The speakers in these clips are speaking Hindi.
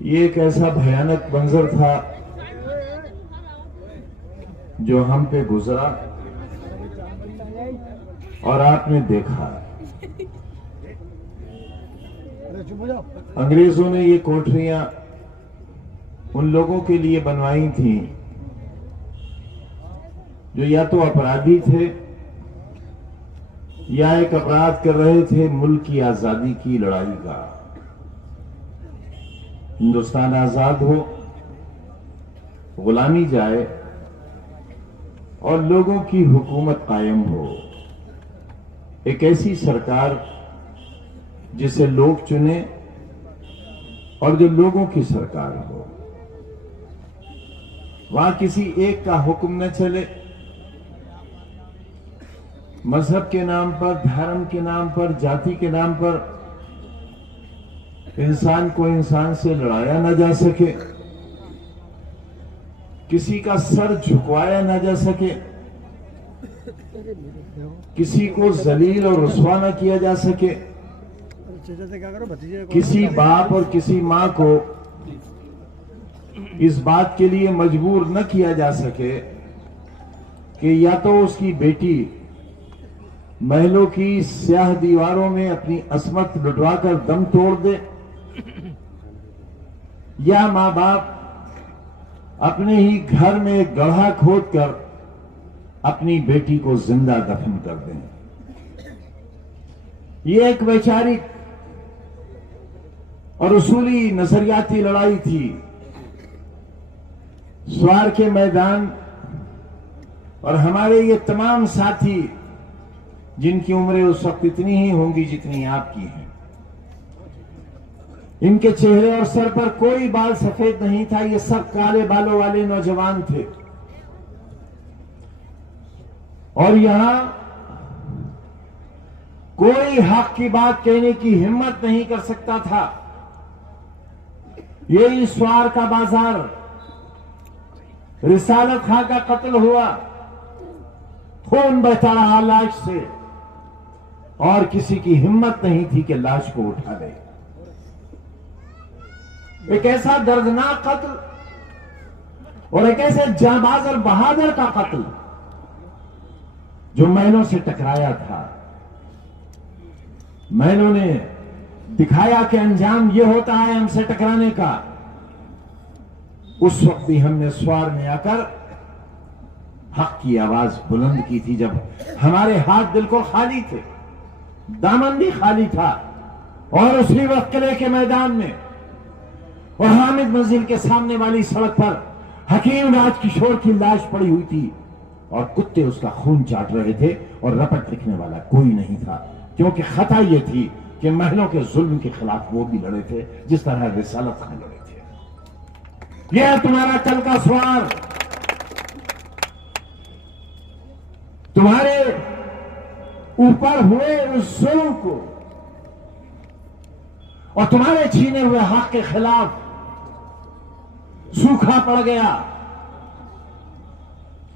ये एक ऐसा भयानक मंजर था जो हम पे गुजरा और आपने देखा। अंग्रेजों ने ये कोठरियां उन लोगों के लिए बनवाई थी जो या तो अपराधी थे या एक अपराध कर रहे थे मुल्क की आजादी की लड़ाई का। हिंदुस्तान आजाद हो, गुलामी जाए और लोगों की हुकूमत कायम हो। एक ऐसी सरकार जिसे लोग चुने और जो लोगों की सरकार हो। वहां किसी एक का हुक्म न चले, मजहब के नाम पर, धर्म के नाम पर, जाति के नाम पर इंसान को इंसान से लड़ाया ना जा सके, किसी का सर झुकवाया ना जा सके, किसी को जलील और रुस्वा न किया जा सके, किसी बाप और किसी मां को इस बात के लिए मजबूर न किया जा सके कि या तो उसकी बेटी महलों की स्याह दीवारों में अपनी असमत लुटवाकर दम तोड़ दे, या मां बाप अपने ही घर में गड्ढा खोदकर अपनी बेटी को जिंदा दफन कर दें। यह एक वैचारिक और उसूली नजरियाती लड़ाई थी। स्वार के मैदान और हमारे ये तमाम साथी जिनकी उम्रें उस वक्त इतनी ही होंगी जितनी आपकी हैं, इनके चेहरे और सर पर कोई बाल सफेद नहीं था। ये सब काले बालों वाले नौजवान थे और यहां कोई हक की बात कहने की हिम्मत नहीं कर सकता था। यही स्वार का बाजार, रिसालत खां का कत्ल हुआ, खून बहता रहा लाश से और किसी की हिम्मत नहीं थी कि लाश को उठा ले। एक ऐसा दर्दनाक कत्ल और एक ऐसे जांबाज और बहादुर का कत्ल जो महलों से टकराया था। महलों ने दिखाया कि अंजाम यह होता है हमसे टकराने का। उस वक्त भी हमने स्वार में आकर हक की आवाज बुलंद की थी, जब हमारे हाथ बिल्कुल खाली थे, दामन भी खाली था। और उसी वक्त किले के मैदान में और हामिद मंजिल के सामने वाली सड़क पर हकीम राजकिशोर की लाश पड़ी हुई थी और कुत्ते उसका खून चाट रहे थे और रपट लिखने वाला कोई नहीं था, क्योंकि खता यह थी कि महलों के जुल्म के खिलाफ वो भी लड़े थे जिस तरह रिसालत खां लड़े थे। यह तुम्हारा कल का स्वार, तुम्हारे ऊपर हुए उस जुल्म को और तुम्हारे छीने हुए हक के खिलाफ सूखा पड़ गया।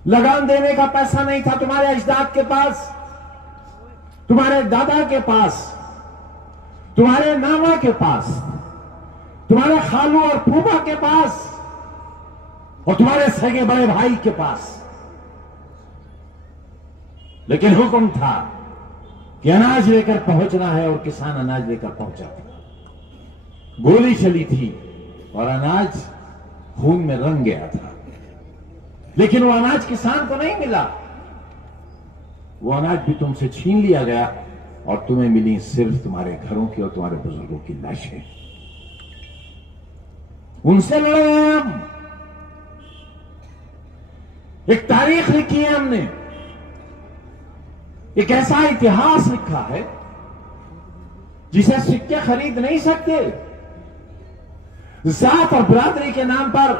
लगान देने का पैसा नहीं था तुम्हारे अजदाद के पास, तुम्हारे दादा के पास, तुम्हारे नाना के पास, तुम्हारे खालू और फूफा के पास और तुम्हारे सगे बड़े भाई के पास। लेकिन हुक्म था कि अनाज लेकर पहुंचना है और किसान अनाज लेकर पहुंचा था। गोली चली थी और अनाज खून में रंग गया था, लेकिन वो अनाज किसान को नहीं मिला। वो अनाज भी तुमसे छीन लिया गया और तुम्हें मिली सिर्फ तुम्हारे घरों की और तुम्हारे बुजुर्गों की लाशें। उनसे लड़े हैं हम। एक तारीख लिखी है हमने, एक ऐसा इतिहास लिखा है जिसे सिक्के खरीद नहीं सकते। जात और बरादरी के नाम पर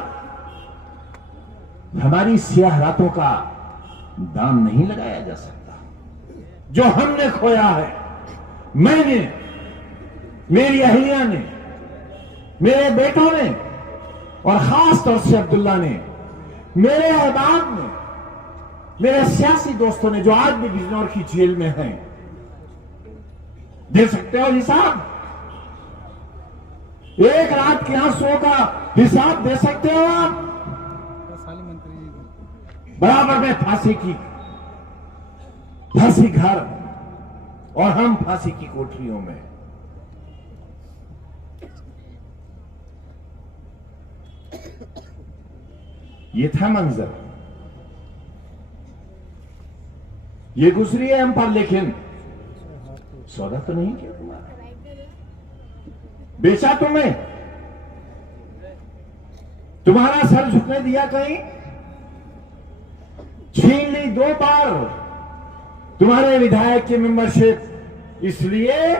हमारी स्याह रातों का दाम नहीं लगाया जा सकता। जो हमने खोया है, मैंने, मेरी अहलिया ने, मेरे बेटों ने और खास तौर से अब्दुल्ला ने, मेरे अहबाब ने, मेरे सियासी दोस्तों ने जो आज भी बिजनौर की जेल में हैं, दे सकते हो हिसाब। एक रात के आंसुओं का हिसाब दे सकते हो आप? बराबर में फांसी घर और हम फांसी की कोठरियों में। ये था मंजर, ये गुजरी है हम पर, लेकिन सौदा तो नहीं किया तुम्हारा, बेचा तुम्हें, तुम्हारा सर झुकने दिया कहीं? छीन ली 2 बार तुम्हारे विधायक की मेंबरशिप, इसलिए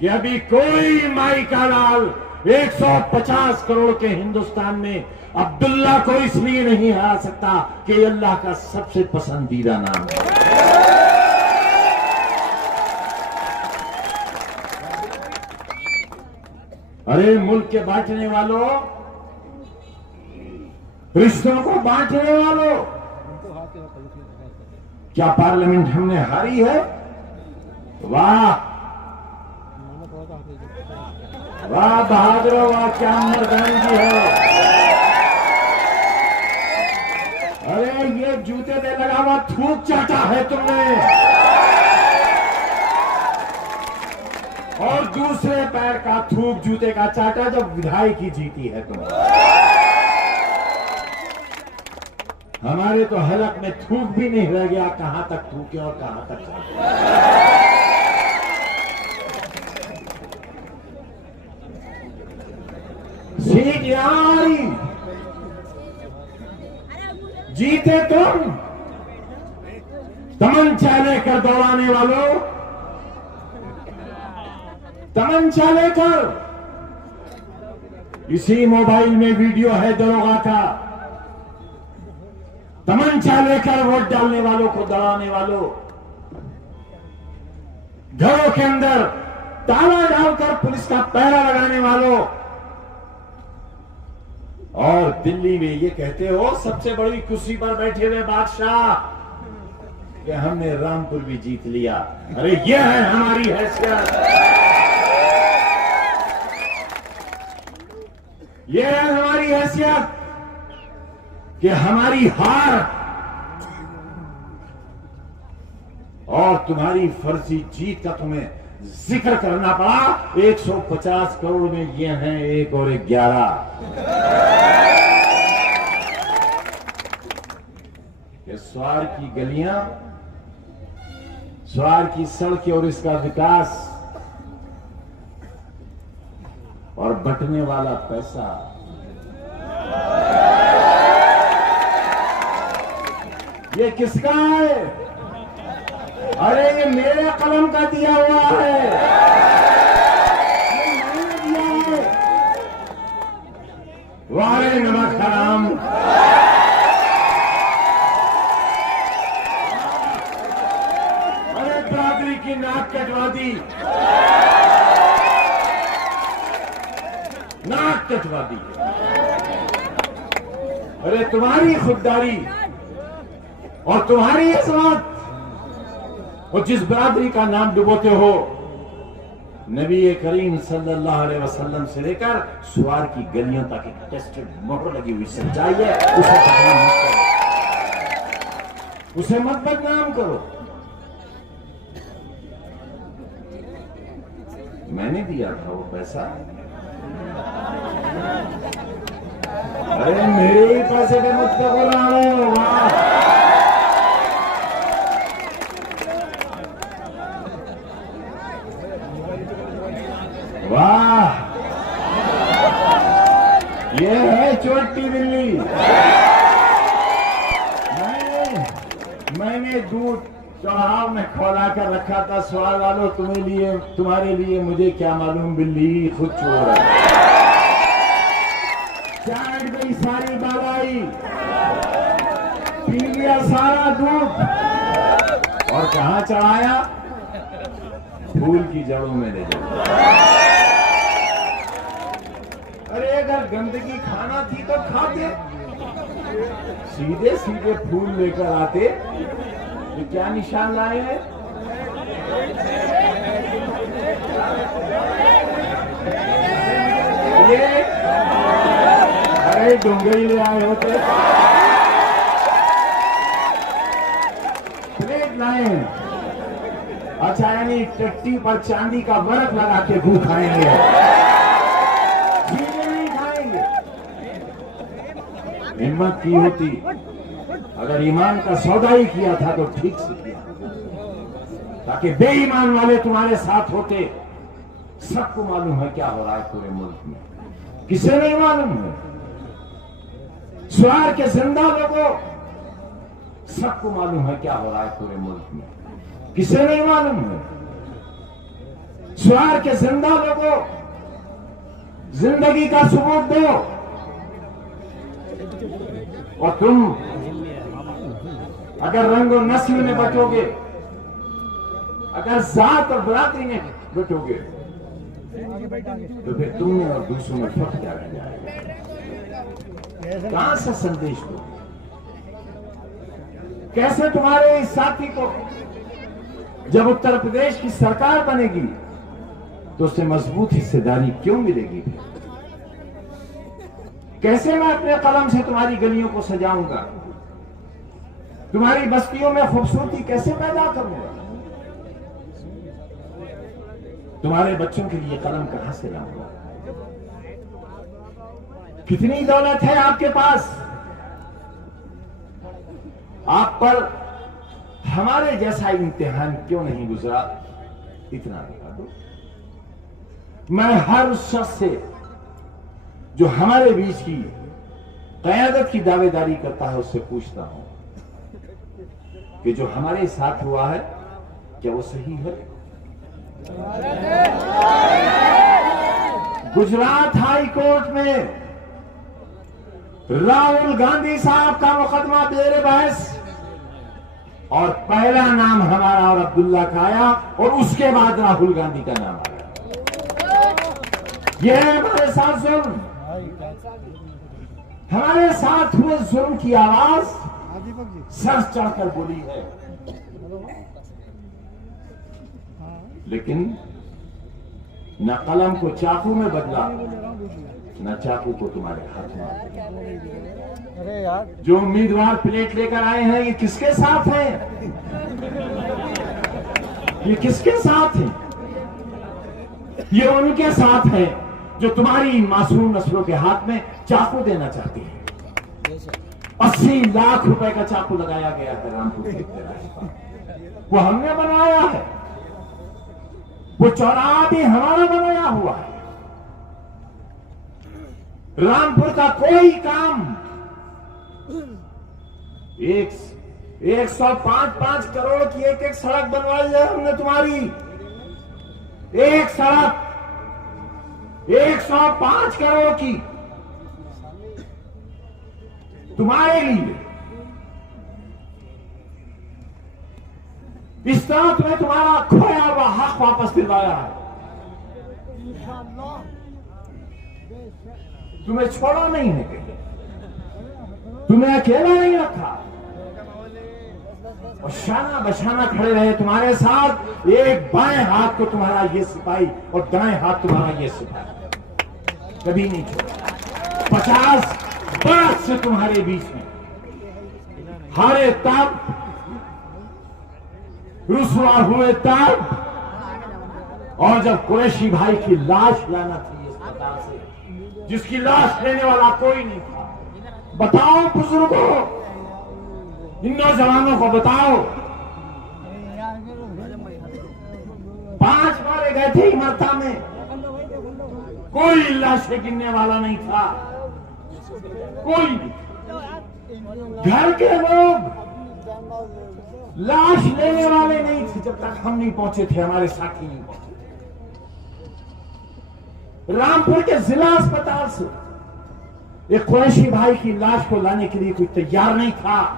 कि अभी कोई माई का लाल 150 करोड़ के हिंदुस्तान में अब्दुल्ला को इसलिए नहीं हरा सकता कि अल्लाह का सबसे पसंदीदा नाम है। अरे मुल्क के बांटने वालों, रिश्तों को बांटने वालों, क्या पार्लियामेंट हमने हारी है? वाह वाह बहादुर, वाह क्या मर्दानगी है। अरे ये जूते पे लगा हुआ थूक चाटा है तुमने, और दूसरे पैर का थूक जूते का चाटा जब विधायक ही जीती है तुम। हमारे तो हलक में थूक भी नहीं रह गया, कहां तक थूके और कहां तक चाटे। सीट यारी जीते तुम, तमंचा लेकर दौड़ाने वालों, तमंचा लेकर। इसी मोबाइल में वीडियो है दरोगा का। तमंचा लेकर वोट डालने वालों को दौड़ाने वालों, घरों के अंदर ताला डालकर पुलिस का पहरा लगाने वालों, और दिल्ली में ये कहते हो सबसे बड़ी कुर्सी पर बैठे हुए बादशाह कि हमने रामपुर भी जीत लिया। अरे ये है हमारी हैसियत, ये है हमारी हैसियत कि हमारी हार और तुम्हारी फर्जी जीत का तुम्हें जिक्र करना पड़ा। 150 करोड़ में ये हैं 1 और 11। स्वार की गलियां, स्वार की सड़कें और इसका विकास, और बंटने वाला पैसा। ये किसका है? अरे ये मेरे कलम का दिया हुआ है, ये मैंने दिया है। वारे नमक हराम, अरे बरादरी की नाक कटवा दी, नाक कटवा दी। अरे तुम्हारी खुददारी और तुम्हारी इस्मत, और जिस बरादरी का नाम डुबोते हो, नबी करीम सल्लल्लाहु अलैहि वसल्लम से लेकर स्वार की गलियों तक एक टेस्टेड मोहर लगी हुई सच्चाई है। उसे बदनाम मत करो, उसे मत बदनाम करो। मैंने दिया था वो पैसा, अरे मेरे ही पैसे पे मुझ पे बोला हो। वाह वाह, ये है छोटी बिल्ली। मैंने दूध चौराहा में खोला कर रखा था। सवाल वालों तुम्हारे लिए मुझे क्या मालूम, बिल्ली खुद छोड़ है। चाट गई सारी बालाई, पी लिया सारा दूध, और कहां चढ़ाया? फूल की जड़ों में ले जाओ। अरे अगर गंदगी खाना थी तो खाते, सीधे सीधे फूल लेकर आते। तो क्या निशान लाए हैं? अरे डोंगरी ले आए होते, प्लेट लाए। अच्छा, यानी टट्टी पर चांदी का बर्फ लगा के भूख खाएंगे, चीजें नहीं खाएंगे। हिम्मत की होती, अगर ईमान का सौदा ही किया था तो ठीक से किया, ताकि बेईमान वाले तुम्हारे साथ होते। सबको मालूम है क्या हो रहा है पूरे मुल्क में, किसे नहीं मालूम है? स्वार के जिंदा लोगों, सबको मालूम है क्या हो रहा है पूरे मुल्क में, किसे नहीं मालूम है? स्वार के जिंदा लोगों, जिंदगी का सबूत दो। और तुम अगर रंग और नस्ल में बटोगे, अगर जात और बरादरी में बटोगे, तो फिर तुमने और दूसरों में फर्क क्या रह जाएगा? कहां से संदेश दो? कैसे तुम्हारे इस साथी को जब उत्तर प्रदेश की सरकार बनेगी तो उससे मजबूत हिस्सेदारी क्यों मिलेगी? कैसे मैं अपने कलम से तुम्हारी गलियों को सजाऊंगा? तुम्हारी बस्तियों में खूबसूरती कैसे पैदा करूंगा? तुम्हारे बच्चों के लिए कलम कहां से लाऊंगा? कितनी दौलत है आपके पास, आप पर हमारे जैसा इम्तिहान क्यों नहीं गुजरा? इतना बता दो। मैं हर उस शख्स से जो हमारे बीच की कयादत की दावेदारी करता है उससे पूछता हूं कि जो हमारे साथ हुआ है क्या वो सही है? गुजरात हाई कोर्ट में राहुल गांधी साहब का मुकदमा बेर बहस, और पहला नाम हमारा और अब्दुल्ला का आया, और उसके बाद राहुल गांधी का नाम आया। यह है हमारे साथ जुल्म, हमारे साथ हुए जुल्म की आवाज सर चढ़कर बोली है। लेकिन न कलम को चाकू में बदला, न चाकू को तुम्हारे हाथ में। अरे यार, जो उम्मीदवार प्लेट लेकर आए हैं ये किसके साथ हैं? ये किसके साथ हैं? ये उनके साथ है जो तुम्हारी मासूम नस्लों के हाथ में चाकू देना चाहती है। 80 लाख रुपए का चाकू लगाया गया है रामपुर के रास्ते, वो हमने बनवाया है, वो चौराहा भी हमारा बनाया हुआ है। रामपुर का कोई काम 105 करोड़ की एक एक सड़क बनवाई है हमने तुम्हारी। एक सड़क 105 करोड़ की तुम्हारे लिए। इस तरह तुम्हें तुम्हारा खोया हुआ हक वापस दिलवाया है। तुम्हें छोड़ा नहीं है, तुम्हें अकेला नहीं रखा, और शाना बशाना खड़े रहे तुम्हारे साथ। एक बाएं हाथ को तुम्हारा ये सिपाही और दाएं हाथ तुम्हारा ये सिपाही, कभी नहीं छोड़ा। 50 बरस से तुम्हारे बीच में हारे तब, रुसवा हुए तब, और जब कुरैशी भाई की लाश लाना थी अस्पताल से, जिसकी लाश लेने वाला कोई नहीं था। बताओ बुजुर्गों, इन नौजवानों को बताओ, 5 मारे गए थे इमरता में, कोई लाशें गिनने वाला नहीं था, कोई नहीं। घर के लोग लाश लेने वाले नहीं थे जब तक हम नहीं पहुंचे थे, हमारे साथी नहीं पहुंचे। रामपुर के जिला अस्पताल से एक कुरैशी भाई की लाश को लाने के लिए कोई तैयार नहीं था,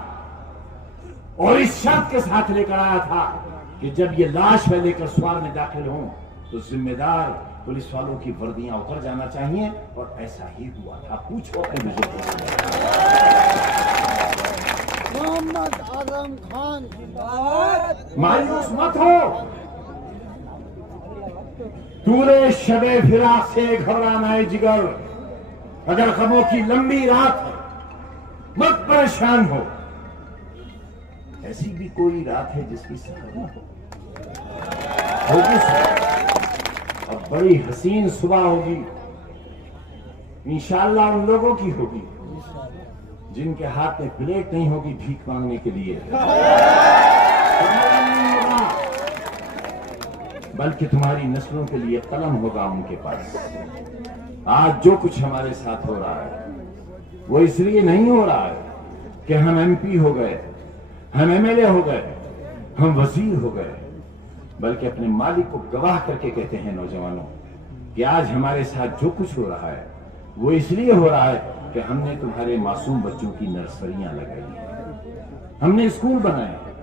और इस शर्त के साथ लेकर आया था कि जब ये लाश मैं लेकर सवार में दाखिल हूं तो जिम्मेदार पुलिस वालों की वर्दियां उतर जाना चाहिए, और ऐसा ही हुआ था। पूछो अपने बुजुर्गों मोहम्मद आजम खान की दावत। मायूस मत हो, तूने शबे फिराक से घबराना है जिगर, अगर गमों की लंबी रात है मत परेशान हो, ऐसी भी कोई रात है जिसकी सहर न हो। होगी सुबह, अब बड़ी हसीन सुबह होगी, इंशाअल्लाह उन लोगों की होगी जिनके हाथ में प्लेट नहीं होगी भीख मांगने के लिए, बल्कि तुम्हारी नस्लों के लिए कलम होगा उनके पास। आज जो कुछ हमारे साथ हो रहा है वो इसलिए नहीं हो रहा है कि हम एमपी हो गए, हम एमएलए हो गए, हम वजीर हो गए, बल्कि अपने मालिक को गवाह करके कहते हैं नौजवानों कि आज हमारे साथ जो कुछ हो रहा है वो इसलिए हो रहा है कि हमने तुम्हारे मासूम बच्चों की नर्सरियां लगाई हैं, हमने स्कूल बनाए हैं,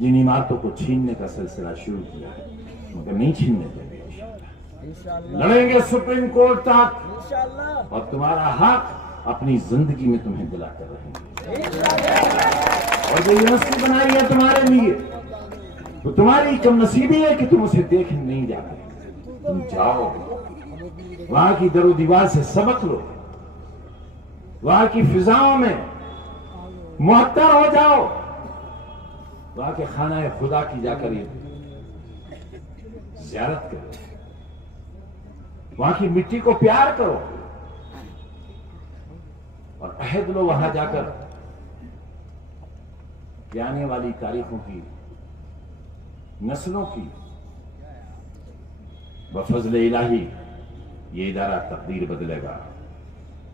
जिन इमारतों को छीनने का सिलसिला शुरू किया है मगर नहीं छीनने देंगे। लड़ेंगे सुप्रीम कोर्ट तक और तुम्हारा हक अपनी जिंदगी में तुम्हें दिला कर रहेंगे। और जो यूनिवर्सिटी बनाई है तुम्हारे लिए तो तुम्हारी कमनसीबी है कि तुम उसे देख नहीं जाते, तुम जाओ वहां की दरो दीवार से सबक लो, वहां की फिजाओं में मुअत्तर हो जाओ, वहां के खाना खुदा की जाकर ज़ियारत करो, वहां की मिट्टी को प्यार करो और अहद लो वहां जाकर कि आने वाली तारीखों की, नस्लों की बफजल इलाही ये इदारा तकदीर बदलेगा।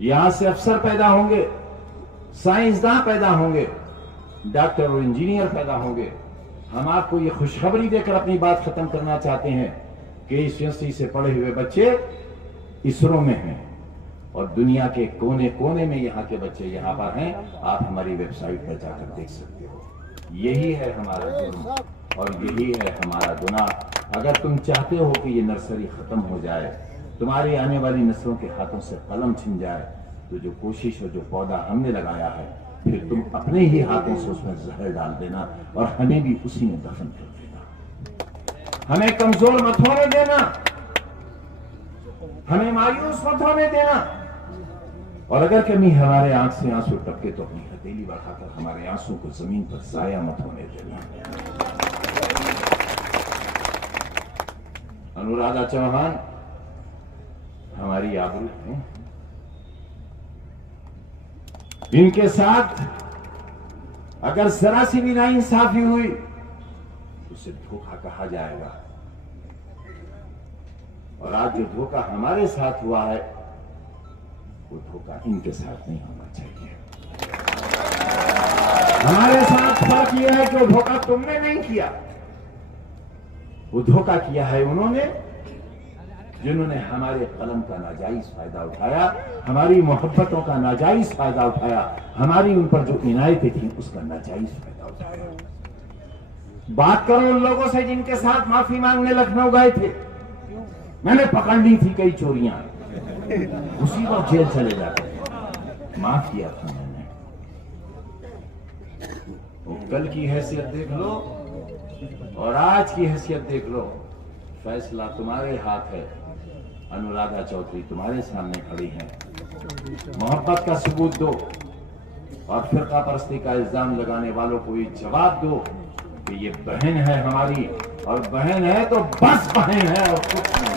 यहां से अफसर पैदा होंगे, साइंसदान पैदा होंगे, डॉक्टर और इंजीनियर पैदा होंगे। हम आपको ये खुशखबरी देकर अपनी बात खत्म करना चाहते हैं कि इस यूनिवर्सिटी से पढ़े हुए बच्चे इसरो में हैं और दुनिया के कोने कोने में यहाँ के बच्चे यहाँ पर हैं। आप हमारी वेबसाइट पर जाकर देख सकते हो। यही है हमारा जुर्म और यही है हमारा गुनाह। अगर तुम चाहते हो कि ये नर्सरी खत्म हो जाए, तुम्हारी आने वाली नस्लों के हाथों से कलम छिन जाए, तो जो कोशिश और जो पौधा हमने लगाया है फिर तुम अपने ही हाथों से उसमें जहर डाल देना और हमें भी उसी में दफन कर देना। हमें कमजोर मत होने देना, हमें मायूस मत होने देना, और अगर कभी हमारे आंख से आंसू टपके तो अपनी हथेली बढ़ाकर हमारे आंसू को जमीन पर जाया मत होने देना। अनुराधा चौहान हमारी आबरू है, इनके साथ अगर जरा सी भी नाइंसाफी हुई उसे धोखा कहा जाएगा, और आज जो धोखा हमारे साथ हुआ है वो धोखा इनके साथ नहीं होना चाहिए। हमारे साथ फर्क यह है कि वो धोखा तुमने नहीं किया, वो धोखा किया है उन्होंने जिन्होंने हमारे कलम का नाजायज फायदा उठाया, हमारी मोहब्बतों का नाजायज फायदा उठाया, हमारी उन पर जो इनायतें थी उसका नाजायज फायदा उठाया। बात करो उन लोगों से जिनके साथ माफी मांगने लखनऊ गए थे, मैंने पकड़ ली थी कई चोरियां, उसी वक्त जेल चले जाते, माफ किया था मैंने। वो कल की हैसियत देख लो और आज की हैसियत देख लो, फैसला तुम्हारे हाथ है। अनुराधा चौधरी तुम्हारे सामने खड़ी हैं, मोहब्बत का सबूत दो और फिरका परस्ती का इल्जाम लगाने वालों को ये जवाब दो कि ये बहन है हमारी, और बहन है तो बस बहन है और कुछ नहीं।